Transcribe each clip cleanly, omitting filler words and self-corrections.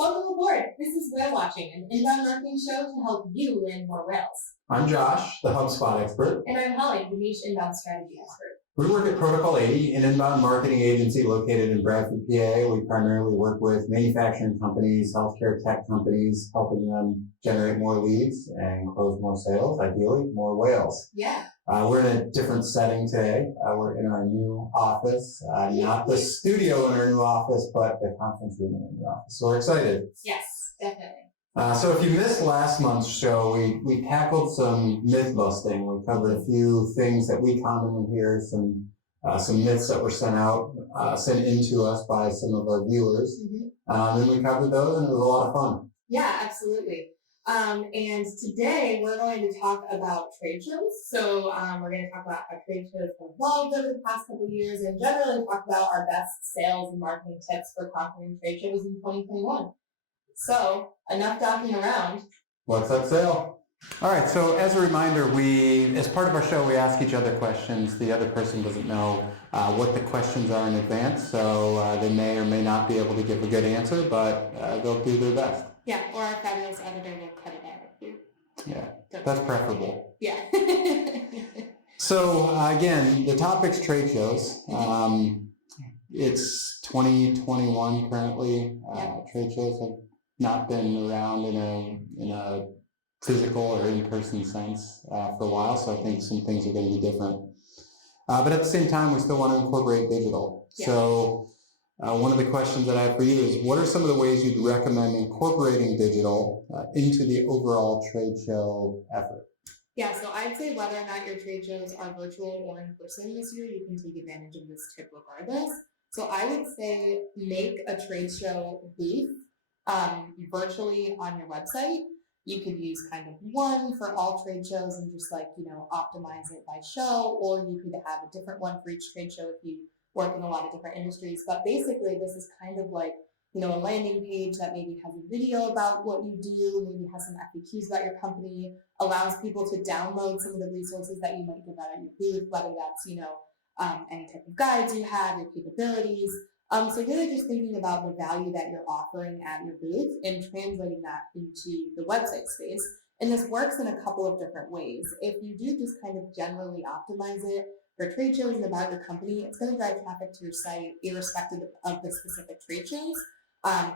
Welcome aboard. This is Whale Watching, an inbound marketing show to help you land more whales. I'm Josh, the HubSpot expert. And I'm Holly, the niche inbound strategy expert. We work at Protocol 80, an inbound marketing agency located in Bradford, PA. We primarily work with manufacturing companies, healthcare tech companies, helping them generate more leads and close more sales, ideally more whales. Yeah. We're in a different setting today. We're in our new office, not the studio in our new office, but the conference room in our new office. So we're excited. Yes, definitely. So if you missed last month's show, we tackled some myth busting. We covered a few things that we commonly hear, some myths that were sent into us by some of our viewers. And we covered those, and it was a lot of fun. Yeah, absolutely. And today we're going to talk about trade shows. So we're going to talk about how trade shows have evolved over the past couple of years, and generally talk about our best sales and marketing tips for conquering trade shows in 2021. So, enough talking around. Let's up sail. All right, so as a reminder, as part of our show, we ask each other questions. The other person doesn't know what the questions are in advance, so they may or may not be able to give a good answer, but they'll do their best. Yeah, or our fabulous editor will cut it out of you. Yeah, that's preferable. Yeah. So, again, the topic's trade shows. It's 2021 currently. Trade shows have not been around in a physical or in-person sense for a while, so I think some things are going to be different. But at the same time, we still want to incorporate digital. Yeah. So one of the questions that I have for you is, what are some of the ways you'd recommend incorporating digital into the overall trade show effort? Yeah, so I'd say whether or not your trade shows are virtual or in person this year, you can take advantage of this tip regardless. So I would say make a trade show booth virtually on your website. You could use kind of one for all trade shows and just optimize it by show, or you could have a different one for each trade show if you work in a lot of different industries. But basically this is kind of like, a landing page that maybe has a video about what you do, maybe has some FAQs about your company, allows people to download some of the resources that you might give out at your booth, whether that's, any type of guides you have, your capabilities. So really just thinking about the value that you're offering at your booth and translating that into the website space. And this works in a couple of different ways. If you do just kind of generally optimize it for trade shows and about your company, it's going to drive traffic to your site irrespective of the specific trade shows.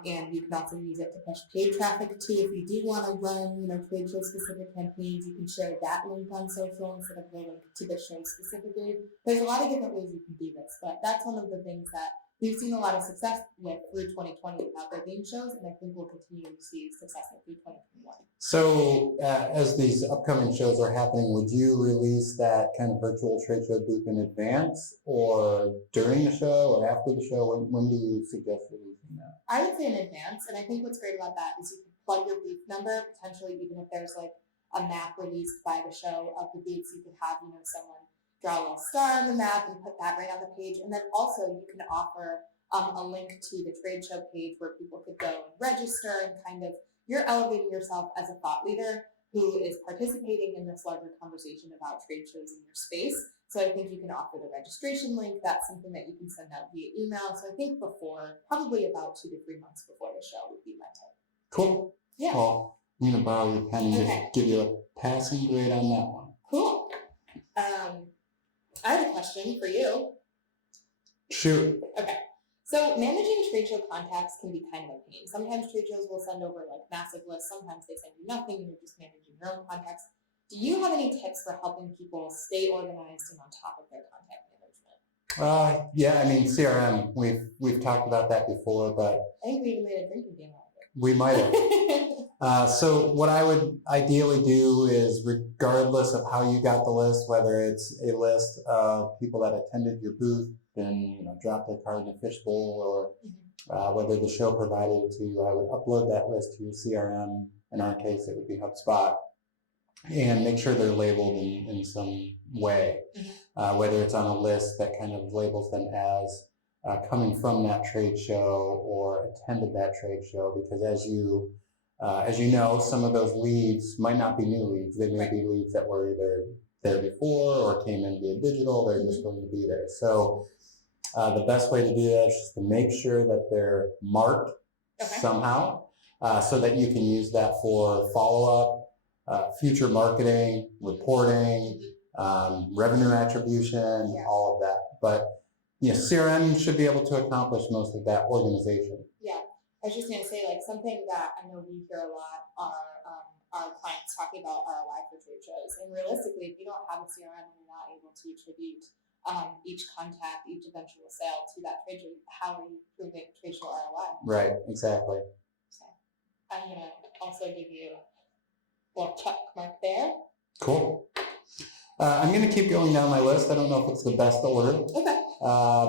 And you can also use it to push paid traffic too. If you do want to run, trade show specific campaigns, you can share that link on social instead of the link to the show specifically. There's a lot of different ways you can do this, but that's one of the things that we've seen a lot of success with through 2020 about their game shows, and I think we'll continue to see success through 2021. So as these upcoming shows are happening, would you release that kind of virtual trade show booth in advance, or during the show, or after the show? When do you suggest releasing that? I would say in advance, and I think what's great about that is you can plug your booth number, potentially even if there's like a map released by the show of the booths, you could have, someone draw a little star on the map and put that right on the page. And then also you can offer a link to the trade show page where people could go and register, and kind of you're elevating yourself as a thought leader who is participating in this larger conversation about trade shows in your space. So I think you can offer the registration link. That's something that you can send out via email. So I think probably about 2 to 3 months before the show would be my tip. Cool. Yeah. Well, I'm going to borrow your pen and just give you a passing grade on that one. Cool. I have a question for you. Shoot. Okay. So managing trade show contacts can be kind of a pain. Sometimes trade shows will send over like massive lists. Sometimes they send you nothing and you're just managing your own contacts. Do you have any tips for helping people stay organized and on top of their contact management? Yeah, I mean, CRM, we've talked about that before, but I think we even made a drinking game out of it. We might have. So what I would ideally do is, regardless of how you got the list, whether it's a list of people that attended your booth and dropped their card in a fishbowl, or whether the show provided it to you, I would upload that list to your CRM. In our case, it would be HubSpot, and make sure they're labeled in some way, whether it's on a list that kind of labels them as coming from that trade show or attended that trade show, because as you know, some of those leads might not be new leads. They may be leads that were either there before or came in via digital. They're just going to be there. So the best way to do that is just to make sure that they're marked somehow. so that you can use that for follow-up, future marketing, reporting, revenue attribution, all of that. But CRM should be able to accomplish most of that organization. Yeah, I was just going to say, like, something that I know we hear a lot are our clients talking about ROI for trade shows. And realistically, if you don't have a CRM and you're not able to attribute each contact, each eventual sale to that trade show, how are you proving trade show ROI? Right, exactly. So I'm going to also give you a little check mark there. Cool. I'm going to keep going down my list. I don't know if it's the best order. Okay.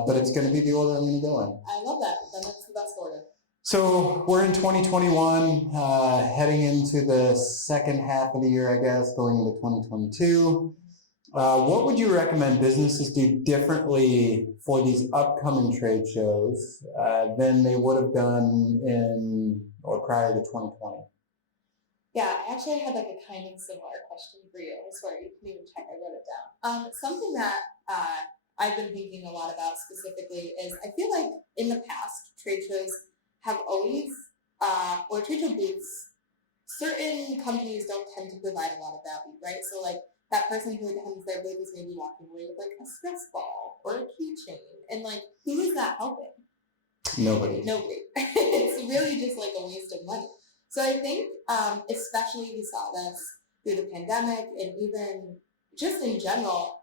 But it's going to be the order I'm going to go in. I love that. Then that's the best order. So we're in 2021, heading into the second half of the year, I guess, going into 2022. What would you recommend businesses do differently for these upcoming trade shows than they would have done in or prior to 2020? Yeah, I actually had like a kind of similar question for you. I swear you can even check. I wrote it down. Something that I've been thinking a lot about specifically is I feel like in the past trade shows have always, or trade show booths, certain companies don't tend to provide a lot of value, right? So like that person who attends their booth is maybe walking away with like a stress ball or a keychain, and like who is that helping? Nobody. It's really just like a waste of money. So I think, especially we saw this through the pandemic and even just in general,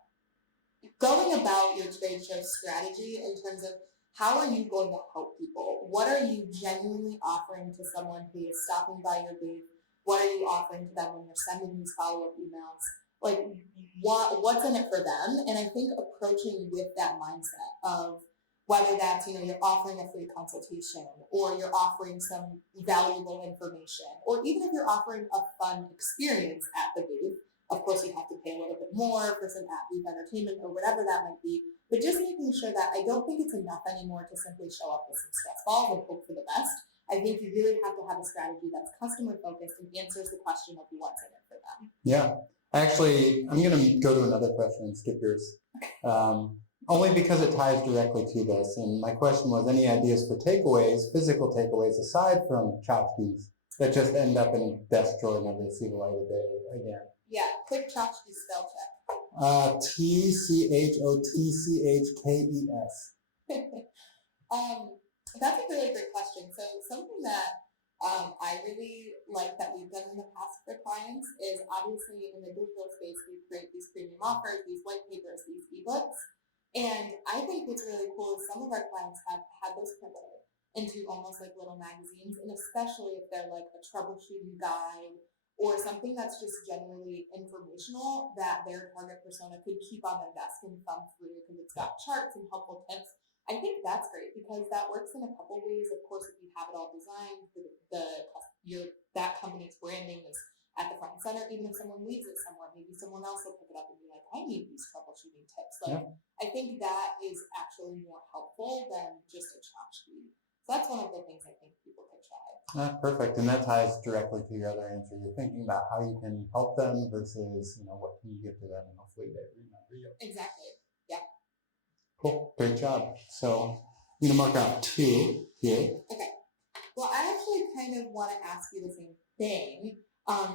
going about your trade show strategy in terms of how are you going to help people? What are you genuinely offering to someone who is stopping by your booth? What are you offering to them when you're sending these follow-up emails? Like, what's in it for them? And I think approaching with that mindset of whether that's, you're offering a free consultation or you're offering some valuable information, or even if you're offering a fun experience at the booth. Of course, you have to pay a little bit more for some at-booth entertainment or whatever that might be, but just making sure that I don't think it's enough anymore to simply show up with some stress balls and hope for the best. I think you really have to have a strategy that's customer-focused and answers the question of what's in it for them. Yeah. Actually, I'm going to go to another question and skip yours. Only because it ties directly to this. And my question was, any ideas for takeaways, physical takeaways, aside from tchotchkes that just end up in a desk drawer and never see the light of day again? Yeah, quick tchotchke spell check. Tchotchkes. That's a really great question. So something that I really like that we've done in the past for clients is obviously in the digital space, we create these premium offers, these white papers, these ebooks. And I think what's really cool is some of our clients have had those printed into almost like little magazines, and especially if they're like a troubleshooting guide or something that's just generally informational that their target persona could keep on their desk and thumb through because it's got charts and helpful tips. I think that's great because that works in a couple ways. Of course, if you have it all designed, that company's branding is at the front and center. Even if someone leaves it somewhere, maybe someone else will pick it up and be like, I need these troubleshooting tips. Like, I think that is actually more helpful than just a tchotchke. So that's one of the things I think people could try. Perfect, and that ties directly to your other answer. You're thinking about how you can help them versus, what can you give to them, and hopefully they remember you. Exactly. Yeah. Cool. Great job. So I'm going to mark out 2 here. Okay. Well, I actually kind of want to ask you the same thing.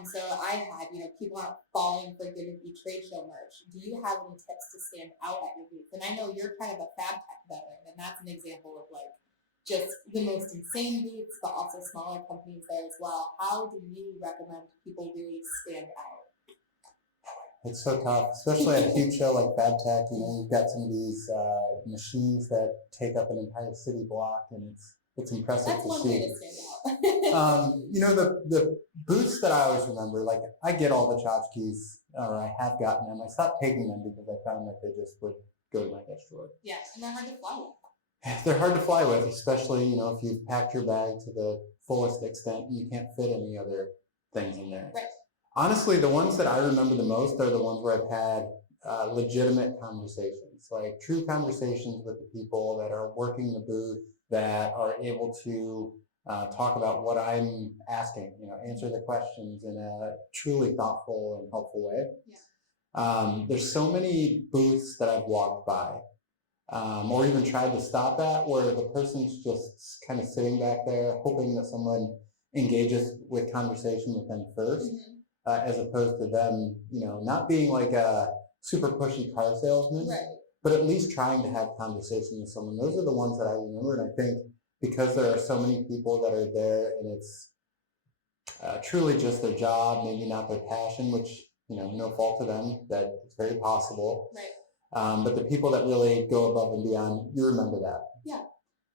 So I had, people aren't falling for gimmicky trade show merch. Do you have any tips to stand out at your booth? And I know you're kind of a fab tech veteran, and that's an example of like just the most insane booths, but also smaller companies there as well. How do you recommend people really stand out? It's so tough, especially at a huge show like FabTech. You've got some of these machines that take up an entire city block, and it's impressive That's to one see. way to stand out. The booths that I always remember, like I get all the tchotchkes, or I have gotten them. I stopped taking them because I found that they just would go to my desk drawer. Yeah, and they're hard to fly with. They're hard to fly with, especially, if you've packed your bag to the fullest extent, you can't fit any other things in there. Right. Honestly, the ones that I remember the most are the ones where I've had legitimate conversations, like true conversations with the people that are working the booth, that are able to talk about what I'm asking, answer the questions in a truly thoughtful and helpful way. Yeah. There's so many booths that I've walked by or even tried to stop at where the person's just kind of sitting back there hoping that someone engages with conversation with them first, Mhm. as opposed to them, not being like a super pushy car salesman, Right. but at least trying to have conversation with someone. Those are the ones that I remember, and I think because there are so many people that are there, and it's truly just their job, maybe not their passion, which no fault to them. That it's very possible. Right. But the people that really go above and beyond, you remember that. Yeah.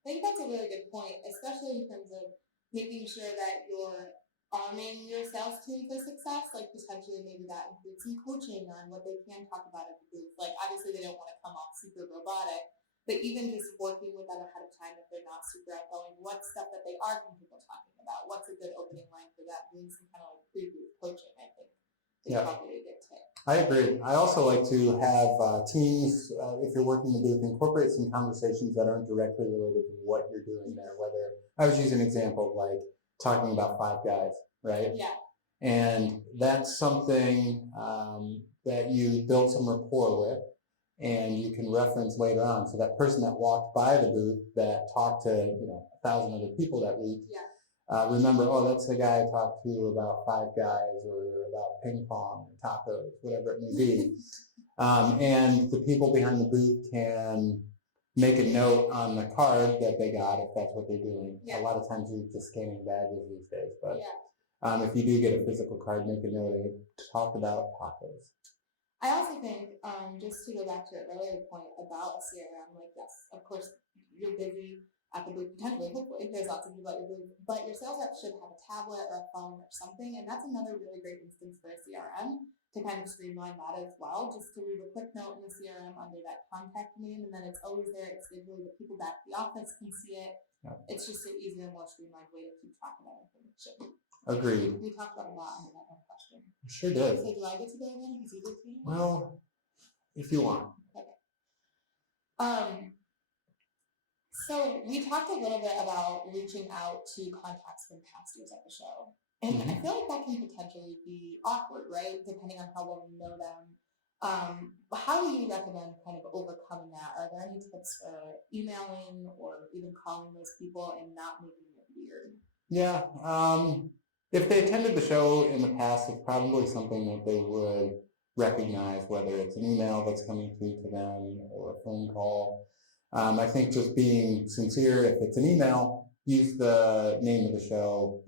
I think that's a really good point, especially in terms of making sure that you're arming your sales team for success. Like potentially maybe that includes some coaching on what they can talk about at the booth. Like obviously they don't want to come off super robotic, but even just working with them ahead of time if they're not super outgoing, what stuff that they are comfortable talking about, what's a good opening line for that, doing some kind of like pre-booth coaching, I think is probably a good tip. I agree. I also like to have teams, if you're working the booth, incorporate some conversations that aren't directly related to what you're doing there. Whether I was using an example of like talking about Five Guys, right? Yeah. And that's something that you build some rapport with, and you can reference later on. So that person that walked by the booth that talked to 1,000 other people that week. Yeah. Remember, oh, that's the guy I talked to about Five Guys or about ping pong or tacos, whatever it may be. And the people behind the booth can make a note on the card that they got if that's what they're doing. Yeah. A lot of times you're just scanning badges these days, but Yeah. if you do get a physical card, make a note to talk about tacos. I also think, just to go back to your earlier point about a CRM, like yes, of course you're busy at the booth, potentially, hopefully, there's lots of people at your booth, but your sales rep should have a tablet or a phone or something, and that's another really great instance for a CRM to kind of streamline that as well, just to leave a quick note in the CRM under that contact name, and then it's always there, it's visually, the people back at the office can see it. Yeah. It's just an easier, more streamlined way to keep track of that information. Agreed. We talked about a lot in that one question. Sure did. So do I get to go again? Because you did too? Well, if you want. Okay. So we talked a little bit about reaching out to contacts from past years at the show. And I feel like that can potentially be awkward, right? Depending on how well you know them. How do you recommend kind of overcoming that? Are there any tips for emailing or even calling those people and not making it weird? Yeah. If they attended the show in the past, it's probably something that they would recognize, whether it's an email that's coming through to them or a phone call. I think just being sincere, if it's an email, use the name of the show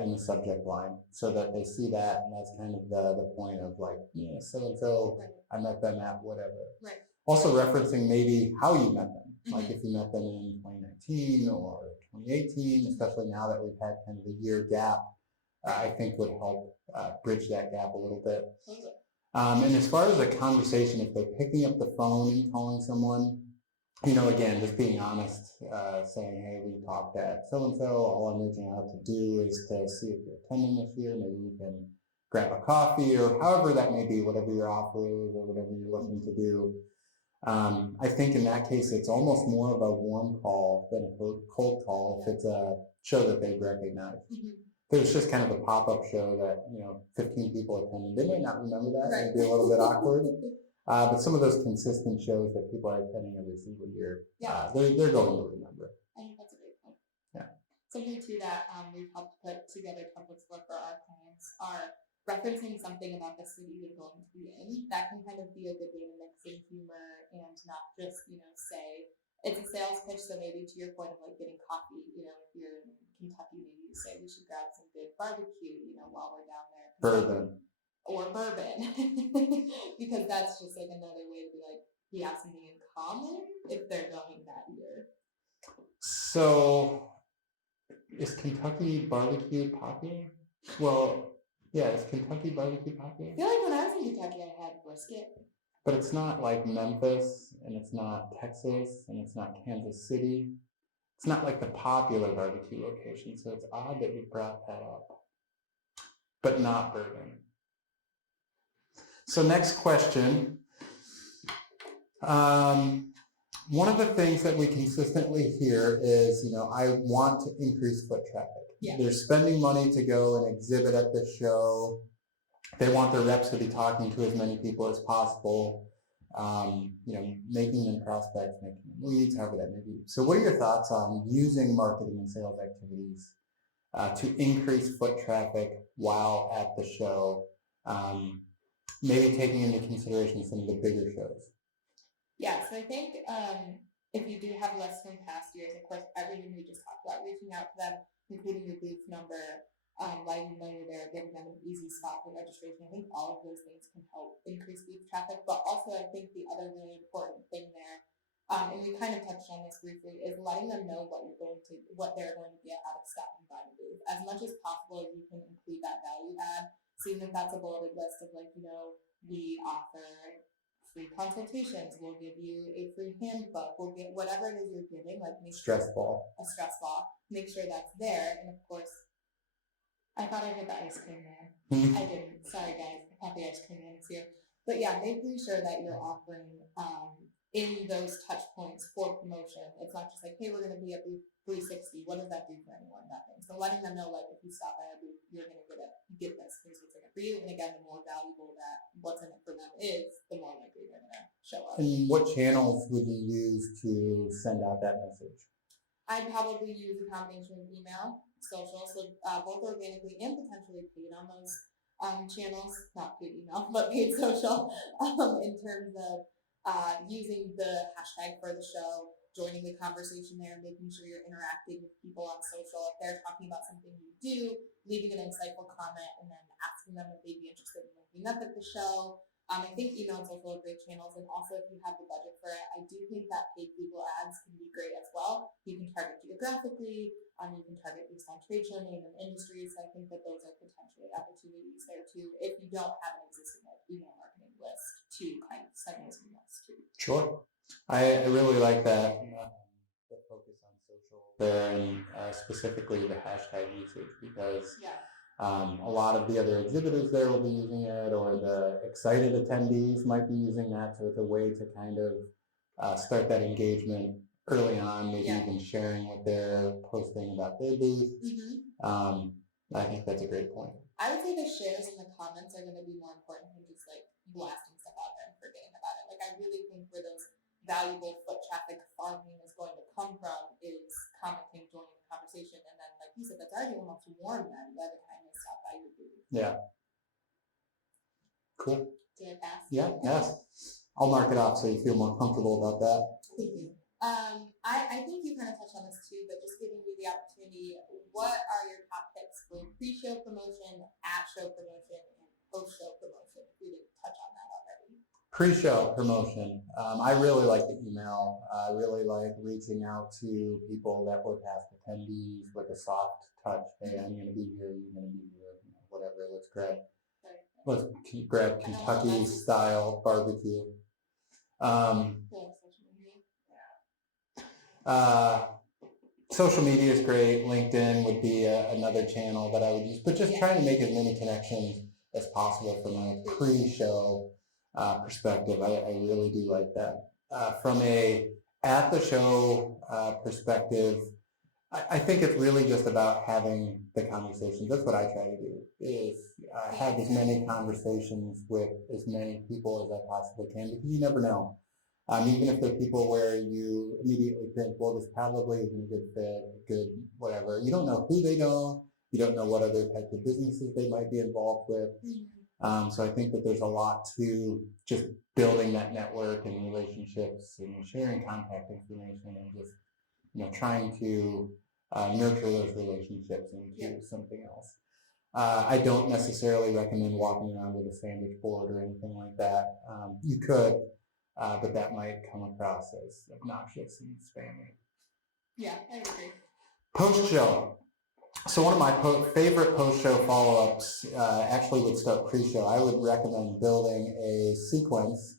in the subject line so that they see that, and that's kind of the point of like, so-and-so, I met them at whatever. Right. Also referencing maybe how you met them, like if you met them in 2019 or 2018, especially now that we've had kind of a year gap, I think would help bridge that gap a little bit. And as far as a conversation, if they're picking up the phone and calling someone, again, just being honest, saying, hey, we talked at so-and-so, all I'm reaching out to do is to see if you're attending this year, maybe we can grab a coffee or however that may be, whatever your offer is or whatever you're looking to do. I think in that case, it's almost more of a warm call than a cold call if it's a show that they've recognized. If it was just kind of a pop-up show that, 15 people attended, they may not remember that. It'd be a little bit awkward. But some of those consistent shows that people are attending every single year, they're going to remember. I think that's a great point. Yeah. Something too that we've helped put together templates for our clients are referencing something about the city you're going to be in. That can kind of be a good way to mix in humor and not just, say it's a sales pitch. So maybe to your point of like getting coffee, if you're in Kentucky, maybe you say we should grab some good barbecue, while we're down there. Bourbon. Or bourbon, because that's just like another way to be like, we have something in common if they're going that year. So, is Kentucky barbecue popular? Well, yeah, is Kentucky barbecue popular? I feel like when I was in Kentucky, I had brisket. But it's not like Memphis, and it's not Texas, and it's not Kansas City. It's not like the popular barbecue location, so it's odd that you brought that up. But not bourbon. So next question. One of the things that we consistently hear is, I want to increase foot traffic. Yeah. They're spending money to go and exhibit at this show. They want their reps to be talking to as many people as possible, making them prospects, making them leads, however that may be. So what are your thoughts on using marketing and sales activities to increase foot traffic while at the show, maybe taking into consideration some of the bigger shows? Yeah, so I think if you do have lists from past years, of course, everything we just talked about, reaching out to them, including your booth number, letting them know you're there, giving them an easy spot for registration. I think all of those things can help increase booth traffic. But also, I think the other really important thing there, and we kind of touched on this briefly, is letting them know what they're going to get out of stopping by the booth. As much as possible, you can include that value add. Seeing that that's a bulleted list of we offer free consultations, we'll give you a free handbook, we'll get whatever it is you're giving, make Stress ball. a stress ball, make sure that's there. And of course, I thought I heard the ice cream there. I didn't. Sorry guys, I thought the ice cream man is here. But yeah, making sure that you're offering in those touch points for promotion. It's not just hey, we're going to be at booth 360. What does that do for anyone? Nothing. So letting them know if you stop at a booth, you're going to get this. Here's what's in it for you. And again, the more valuable that what's in it for them is, the more likely they're going to show up. And what channels would you use to send out that message? I'd probably use a combination of email, social, so both organically and potentially paid on those channels, not paid email, but paid social, in terms of using the hashtag for the show, joining the conversation there, making sure you're interacting with people on social. If they're talking about something you do, leaving an insightful comment and then asking them if they'd be interested in linking up at the show. I think email and social are great channels, and also if you have the budget for it, I do think that paid Google ads can be great as well. You can target geographically, you can target based on trade show name and industries. So I think that those are potentially opportunities there too, if you don't have an existing email marketing list to kind of send those emails to. Sure. I really like that, the focus on social there, and specifically the hashtag usage, because a lot of the other exhibitors there will be using it, or the excited attendees might be using that. So it's a way to kind of start that engagement early on, maybe even sharing what they're posting about their booth. I think that's a great point. I would say the shares and the comments are going to be more important than just blasting stuff out there and forgetting about it. I really think where those valuable foot traffic farming is going to come from is commenting, joining the conversation, and then like you said, that's already almost warm them by the time they stop by your booth. Yeah. Cool. Did I pass? Yeah, yes. I'll mark it off so you feel more comfortable about that. Thank you. I think you kind of touched on this too, but just giving you the opportunity, what are your top tips for pre-show promotion, at-show promotion, and post-show promotion, if we didn't touch on that already? Pre-show promotion. I really like the email. I really like reaching out to people that were past attendees with a soft touch. Hey, I'm going to be here. You're going to be here. Whatever. Let's grab Kentucky style barbecue. Social media is great. LinkedIn would be another channel that I would use, but just trying to make as many connections as possible from a pre-show perspective. I really do like that. From a at the show perspective, I think it's really just about having the conversations. That's what I try to do, is have as many conversations with as many people as I possibly can, because you never know. Even if they're people where you immediately think, well, this probably isn't a good fit, good whatever. You don't know who they know. You don't know what other types of businesses they might be involved with. So I think that there's a lot to just building that network and relationships and sharing contact information, and just trying to nurture those relationships into something else. I don't necessarily recommend walking around with a sandwich board or anything like that. You could, but that might come across as obnoxious and spammy. Yeah, I agree. Post-show. So one of my favorite post-show follow-ups actually would start pre-show. I would recommend building a sequence.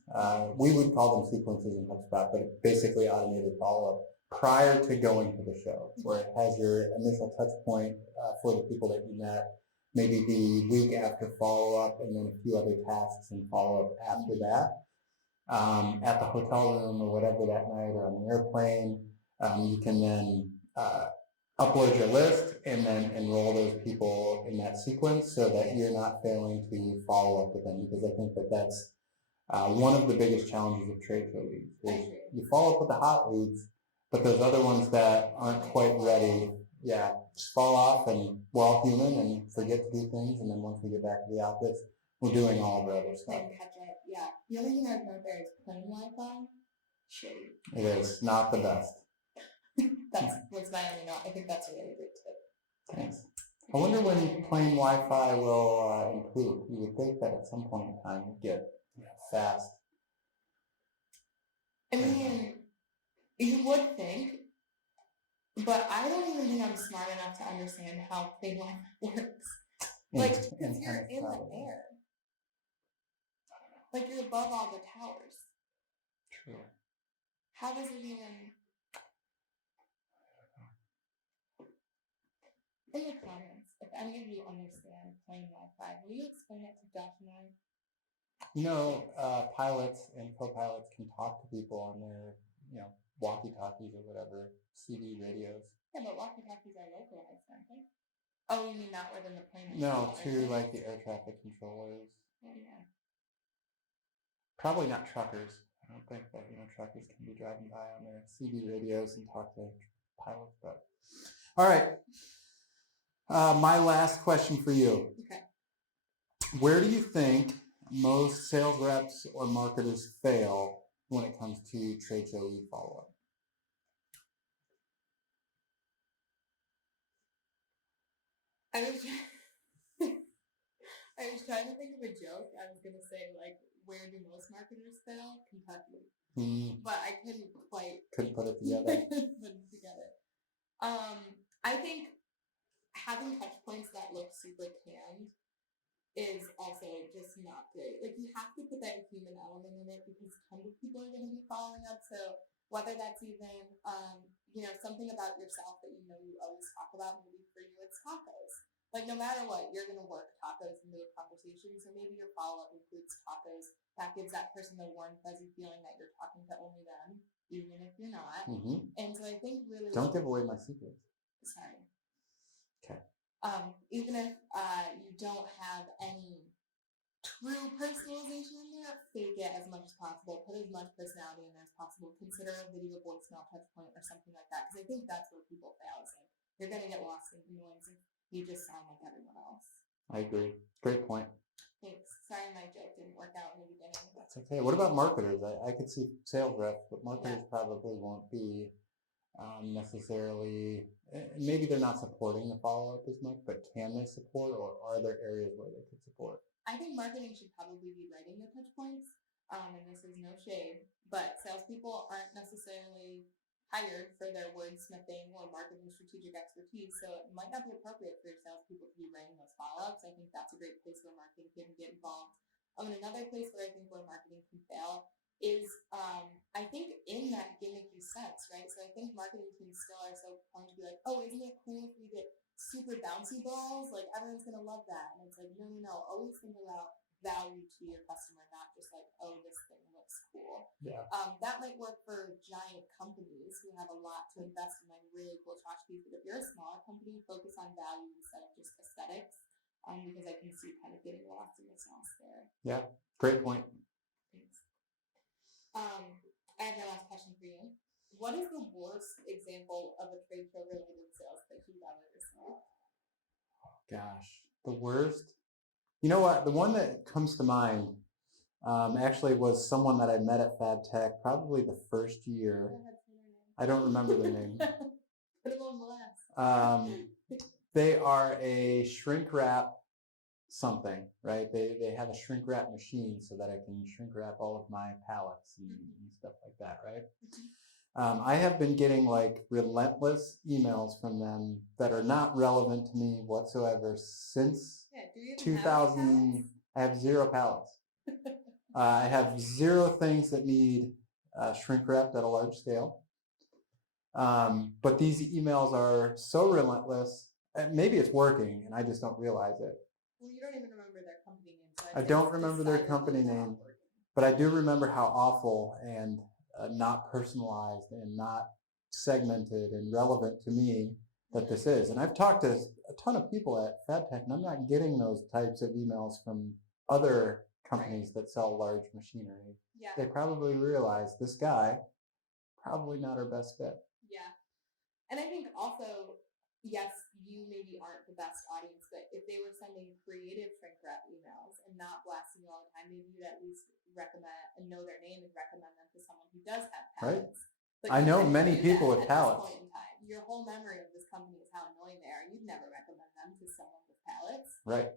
We would call them sequences in HubSpot, but basically automated follow-up prior to going to the show, where it has your initial touch point for the people that you met, maybe the week after follow-up, and then a few other tasks and follow-up after that. At the hotel room or whatever that night, or on the airplane, you can then upload your list and then enroll those people in that sequence, so that you're not failing to follow up with them, because I think that that's one of the biggest challenges of trade show leads. Is you follow up with the hot leads, but those other ones that aren't quite ready, just fall off, and we're all human and forget to do things, and then once we get back to the office, we're doing all of our other stuff. And catch up, yeah. The other thing I've noticed there is plain Wi-Fi. Shitty. It is not the best. That was my only note. I think that's a really great tip. Thanks. I wonder when plain Wi-Fi will improve. You would think that at some point in time you'd get fast. I mean, you would think, but I don't even think I'm smart enough to understand how plain Wi-Fi works. Like, because you're in the air. Like, you're above all the towers. True. How does it even... In the comments, if any of you understand plain Wi-Fi, will you explain it to Josh and I? You know, pilots and co-pilots can talk to people on their, walkie-talkies or whatever, CD radios. Yeah, but walkie-talkies are localized, aren't they? Oh, you mean not within the plane? No, to like the air traffic controllers. Oh, yeah. Probably not truckers. I don't think that, truckers can be driving by on their CD radios and talk to pilots, but... All right. My last question for you. Okay. Where do you think most sales reps or marketers fail when it comes to trade show lead follow-up? I was trying to think of a joke. I was going to say, like, where do most marketers fail? Kentucky. But I couldn't put it together. I think having touch points that look super canned is also just not great. Like, you have to put that human element in it because tons of people are going to be following up. So whether that's even, something about yourself that you always talk about, maybe for you it's tacos. Like, no matter what, you're going to work tacos into a conversation. So maybe your follow-up includes tacos. That gives that person the warm, fuzzy feeling that you're talking to only them, even if you're not. Mm-hmm. And so I think really... Don't give away my secrets. Sorry. Okay. Even if you don't have any true personalization in there, fake it as much as possible. Put as much personality in there as possible. Consider a video voicemail touch point or something like that, because I think that's where people fail. Is like, you're going to get lost in the noise if you just sound like everyone else. I agree. Great point. Thanks. Sorry my joke didn't work out in the beginning. That's okay. What about marketers? I could see sales reps, but marketers probably won't be necessarily, maybe they're not supporting the follow-up as much, but can they support, or are there areas where they could support? I think marketing should probably be writing the touch points, and this is no shade, but salespeople aren't necessarily hired for their wordsmithing or marketing strategic expertise, so it might not be appropriate for your salespeople to be writing those follow-ups. I think that's a great place where marketing can get involved. And another place where I think where marketing can fail is, I think, in that gimmicky sense, right? So I think marketing teams still are so prone to be like, oh, isn't it cool if we get super bouncy balls? Like, everyone's going to love that. And it's like, no. Always think about value to your customer, not just like, oh, this thing looks cool. Yeah. That might work for giant companies who have a lot to invest in, like, really cool tchotchkes. But if you're a smaller company, focus on value instead of just aesthetics, because I can see kind of getting lost in the sauce there. Yeah, great point. Thanks. I have my last question for you. What is the worst example of a trade show related sales pitch you've ever received? Oh, gosh, the worst? You know what? The one that comes to mind actually was someone that I met at Fab Tech probably the first year. I don't remember the name. Put them on blast. They are a shrink wrap something, right? They have a shrink wrap machine so that I can shrink wrap all of my pallets and stuff like that, right? I have been getting like relentless emails from them that are not relevant to me whatsoever since 2000. I have 0 pallets. I have 0 things that need shrink wrapped at a large scale. But these emails are so relentless. Maybe it's working and I just don't realize it. Well, you don't even remember their company name. So I don't remember their company name, but I do remember how awful and not personalized and not segmented and relevant to me that this is. And I've talked to a ton of people at FabTech, and I'm not getting those types of emails from other companies that sell large machinery. Yeah. They probably realize this guy, probably not our best fit. Yeah. And I think also yes, you maybe aren't the best audience, but if they were sending creative shrink wrap emails and not blasting you all the time, maybe you'd at least recommend and know their name and recommend them to someone who does have Right. pallets. But I you know couldn't many do people that with at this pallets. point in time. Your whole memory of this company is how annoying they are. You'd never recommend them to someone with pallets. Right.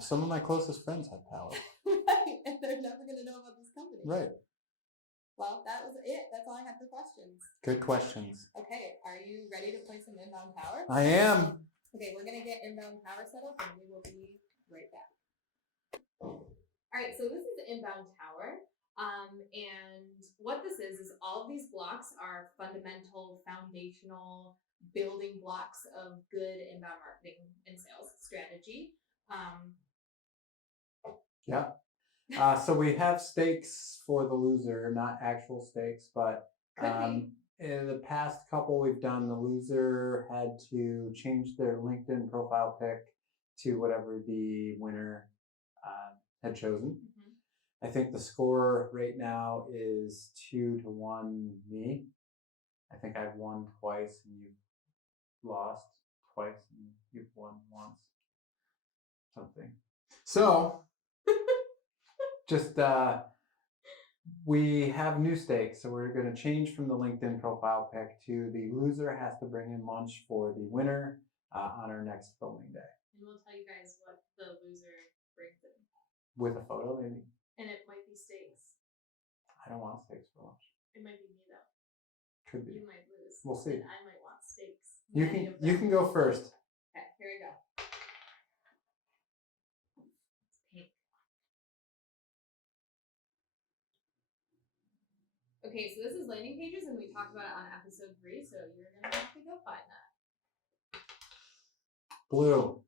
Some of my closest friends have pallets. Right, and they're never going to know about this company. Right. Well, that was it. That's all I had for questions. Good questions. Okay, are you ready to play some inbound power? I am. Okay, we're going to get inbound power set up and we will be right back. All right, so this is the inbound tower. And what this is all of these blocks are fundamental, foundational building blocks of good inbound marketing and sales strategy. Yeah. So we have stakes for the loser, not actual stakes, but in the past couple we've done, the loser had to change their LinkedIn profile pic to whatever the winner had chosen. I think the score right now is 2-1 me. I think I've won twice and you've lost twice and you've won once. Something. So just we have new stakes, so we're going to change from the LinkedIn profile pic to the loser has to bring in lunch for the winner on our next filming day. And we'll tell you guys what the loser brings in. With a photo, maybe. And it might be steaks. I don't want steaks for lunch. It might be me though. Could be. You might lose. We'll see. And I might want steaks. You can go first. Okay, here we go. Pink. Okay, so this is landing pages, and we talked about it on episode 3, so you're gonna have to go find that. Blue.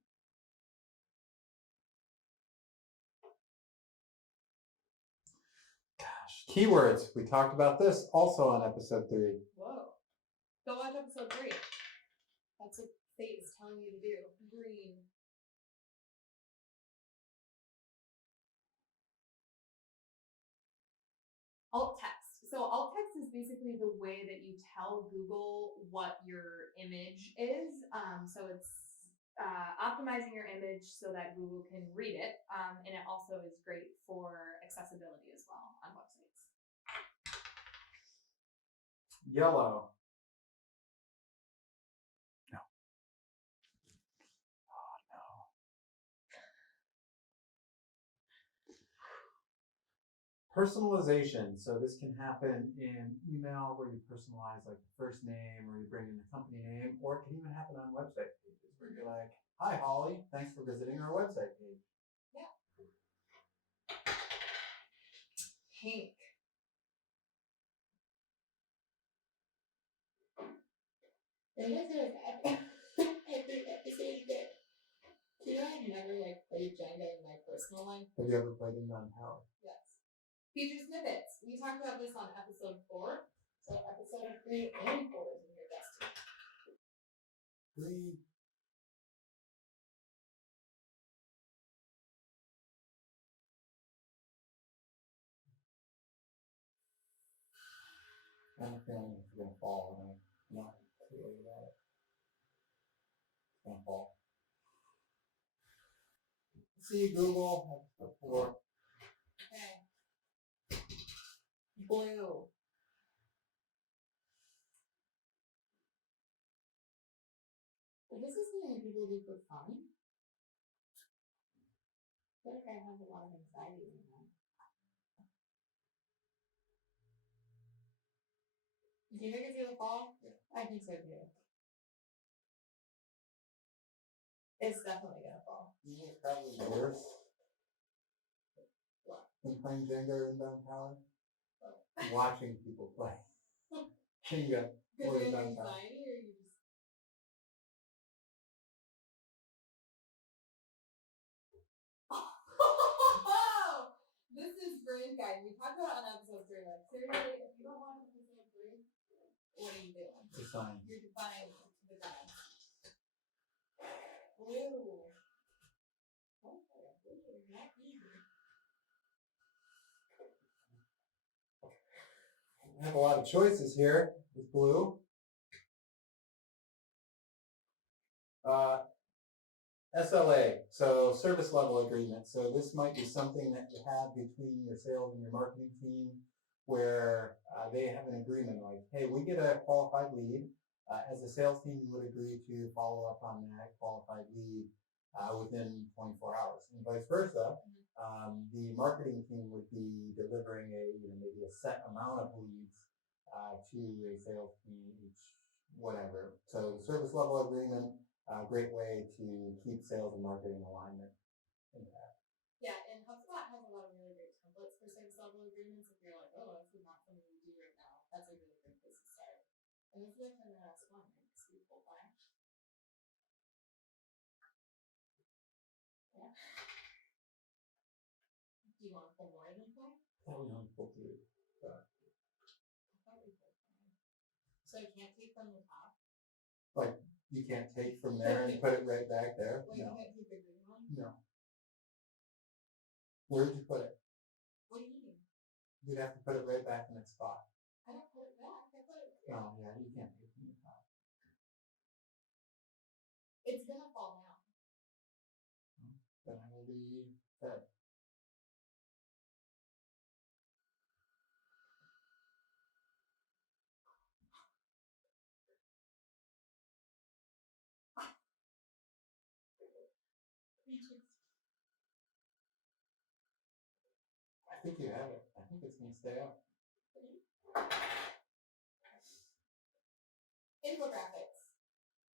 Keywords. We talked about this also on episode 3. Whoa. Go watch episode 3. That's what fate is telling you to do. Green. Alt text. So alt text is basically the way that you tell Google what your image is. So it's optimizing your image so that Google can read it. And it also is great for accessibility as well on websites. Yellow. No. Oh, no. Personalization. So this can happen in email where you personalize like the first name or you bring in the company name, or it can even happen on website pages where you're like, hi, Holly, thanks for visiting our website page. Yeah. Pink. And this is every episode bit. Do you know I've never played Jenga in my personal life? Have you ever played Inbound Power? Yes. Feature snippets. We talked about this on episode 4. So episode 3 and 4 is in your destiny. 3. I have a feeling it's going to fall, and I'm not clear about it. It's going to fall. See, Google. That's 4. Okay. Blue. Well, this is something people do for fun. I feel like I have a lot of anxiety in that. Do you think it's gonna fall? Yeah. I think so too. It's definitely gonna fall. You know, probably worse than playing Jenga or Inbound Power. Watching people play Jenga or Because you have Inbound Power. anxiety or you just... This is brain guide. We talked about it on episode 3. Like, seriously, if you don't want episode 3, what are you doing? Define. You're defying the gods. Blue. Oh, blue is not easy. I have a lot of choices here with blue. SLA, so service level agreement. So this might be something that you have between your sales and your marketing team where they have an agreement like, hey, we get a qualified lead. As a sales team, you would agree to follow up on that qualified lead within 24 hours, and vice versa. The marketing team would be delivering maybe a set amount of leads to a sales team each, whatever. So the service level agreement, a great way to keep sales and marketing alignment intact. Yeah, and HubSpot has a lot of really great templates for service level agreements. If you're like, oh, this is not something we do right now, that's a really great place to start. And this is actually the last one, right? Because we pulled back. Yeah. Do you want to pull more than four? That was only pull through. I thought we pulled five. So you can't take from the top? Like, you can't take from there and put it right back there? Well, you No. can't take the green one? No. Where did you put it? What do you mean? You'd have to put it right back in its spot. I don't put it back. I put it here. Oh, yeah, you can't take from the top. It's gonna fall down. Then I will be fed. I think you have it. I think it's going to stay up. Infographics.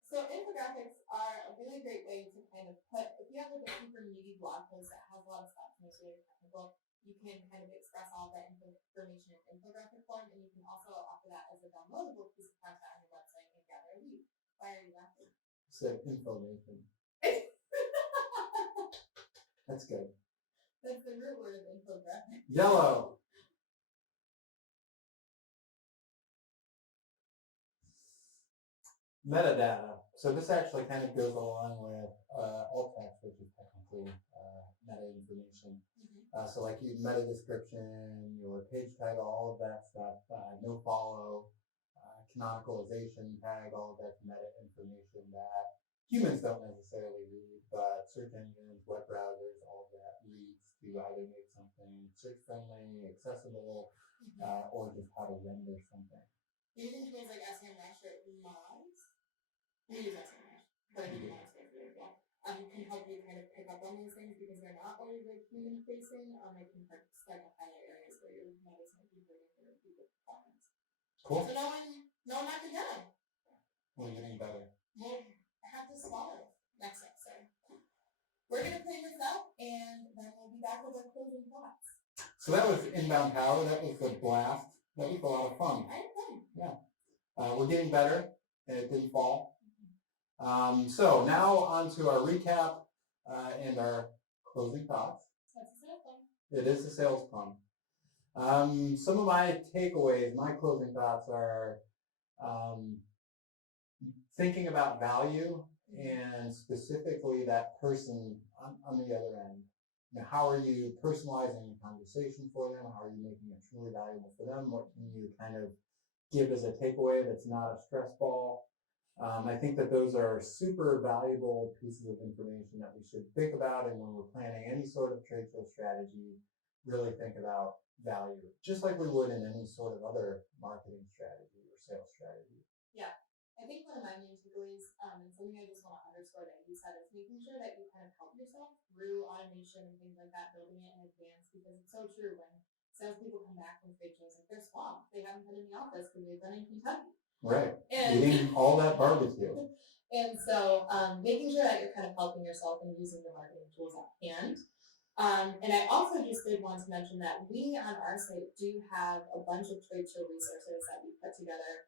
So infographics are a really great way to kind of put, if you have like a super meaty blog post that has a lot of stuff and it's really technical, you can kind of express all of that information in infographic form, and you can also offer that as a downloadable piece of content on your website and gather a lead. Why are you laughing? Said information. That's good. That's the root word of infographic. Yellow. Metadata. So this actually kind of goes along with alt text, which is technically meta information. So like your meta description, your page title, all of that stuff, no follow, canonicalization tag, all of that meta information that humans don't necessarily read, but search engines, web browsers, all of that reads to either make something search friendly, accessible, or just how to render something. Using tools like SEMrush or mods, we use SEMrush, but I think mods are really good. Can help you kind of pick up on those things because they're not always like human facing. They can start to highlight areas where your mods might be hurting your people performance. Cool. So no one knocked it down. We're getting better. We'll have to swallow next episode. We're gonna clean this up and then we'll be back with our closing thoughts. So that was Inbound Power. That was a blast. That was a lot of fun. I had fun. Yeah. We're getting better, and it didn't fall. So now on to our recap and our closing thoughts. That's a sales fun. It is a sales fun. Some of my takeaways, my closing thoughts are thinking about value and specifically that person on the other end. Now, how are you personalizing the conversation for them? How are you making it truly valuable for them? What can you kind of give as a takeaway that's not a stress ball? I think that those are super valuable pieces of information that we should think about, and when we're planning any sort of trade show strategy, really think about value, just like we would in any sort of other marketing strategy or sales strategy. Yeah. I think one of my main takeaways, and something I just want to underscore that you said, is making sure that you kind of help yourself through automation and things like that, building it in advance, because it's so true when salespeople come back from trade shows, like they're swamped. They haven't been in the office because they've been in Kentucky. Right. And eating all that barbecue. And so making sure that you're kind of helping yourself and using the marketing tools at hand. And I also just did want to mention that we on our site do have a bunch of trade show resources that we put together.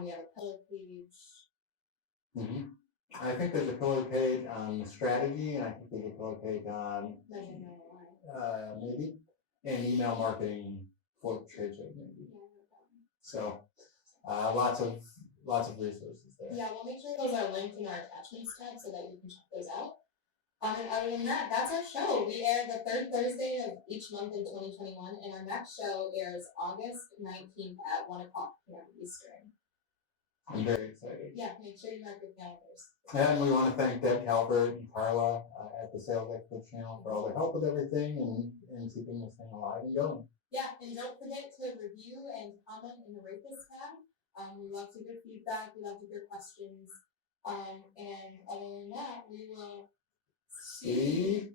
We have a pillar page. Mm-hmm. I think there's a pillar page on strategy, and I think there's a pillar page on maybe, and email marketing for trade shows maybe. So lots of resources there. Yeah, we'll make sure those are linked in our attachments tab so that you can check those out. And other than that, that's our show. We air the third Thursday of each month in 2021, and our next show airs August 19th at 1 o'clock p.m. Eastern. I'm very excited. Yeah, make sure you mark your calendars. And we want to thank Deb Calvert and Carla at the Sales Expo channel for all their help with everything and keeping this thing alive and going. Yeah, and don't forget to review and comment in the Rate This tab. We love to hear feedback. We love to hear questions. And other than that, we will See